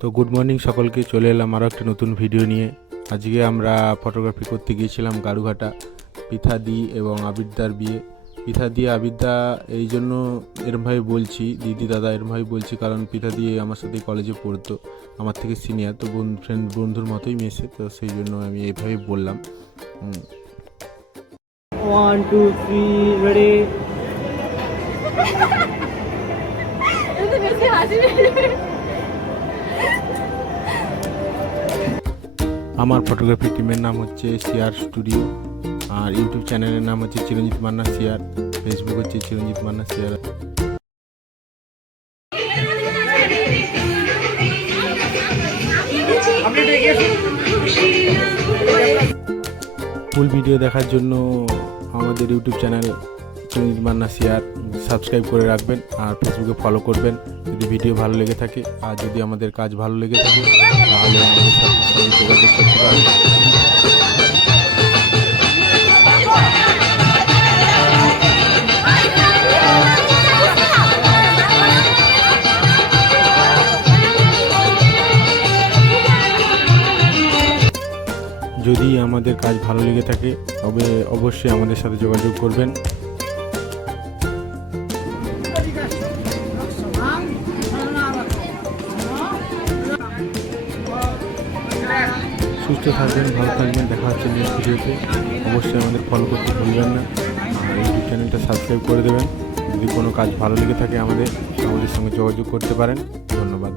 তো good morning সকলকে, চলে এলাম আরও একটা নতুন ভিডিও নিয়ে। আজকে আমরা ফটোগ্রাফি করতে গিয়েছিলাম গাড়ুঘাটা, পিঠাদি এবং আবিরদার বিয়ে। পিঠাদি আবিরদা এই জন্য এরমভাবে বলছি, দিদি দাদা এরমভাবে বলছি, কারণ পিঠাদি আমার সাথে কলেজে পড়তো, আমার থেকে সিনিয়র, তো বন্ধুর মতোই মেশে, তো সেই জন্য আমি এইভাবেই বললাম। 1 2 3 রেডি। আমার ফটোগ্রাফি টিমের নাম হচ্ছে সিআর স্টুডিও, আর ইউটিউব চ্যানেলের নাম হচ্ছে চিরঞ্জিত মান্না সিআর, ফেসবুক হচ্ছে চিরঞ্জিত মান্না সিআর। ফুল ভিডিও দেখার জন্য আমাদের ইউটিউব চ্যানেল চিরঞ্জিত মান্না সিআর সাবস্ক্রাইব করে রাখবেন, আর ফেসবুকে ফলো করবেন যদি ভিডিও ভালো লেগে থাকে। আর যদি আমাদের কাজ ভালো লেগে থাকে তাহলে আমাদের সাথে যোগাযোগ করতে পারেন। যদি আমাদের কাজ ভালো লেগে থাকে তবে অবশ্যই আমাদের সাথে যোগাযোগ করবেন। সুস্থ থাকবেন, ভালো থাকবেন, দেখা হচ্ছে নেক্সট ভিডিওতে। অবশ্যই আমাদের ফলো করতে ভুলবেন না, আর ইউটিউব চ্যানেলটা সাবস্ক্রাইব করে দেবেন। যদি কোনো কাজ ভালো লেগে থাকে আমাদের সঙ্গে যোগাযোগ করতে পারেন। ধন্যবাদ।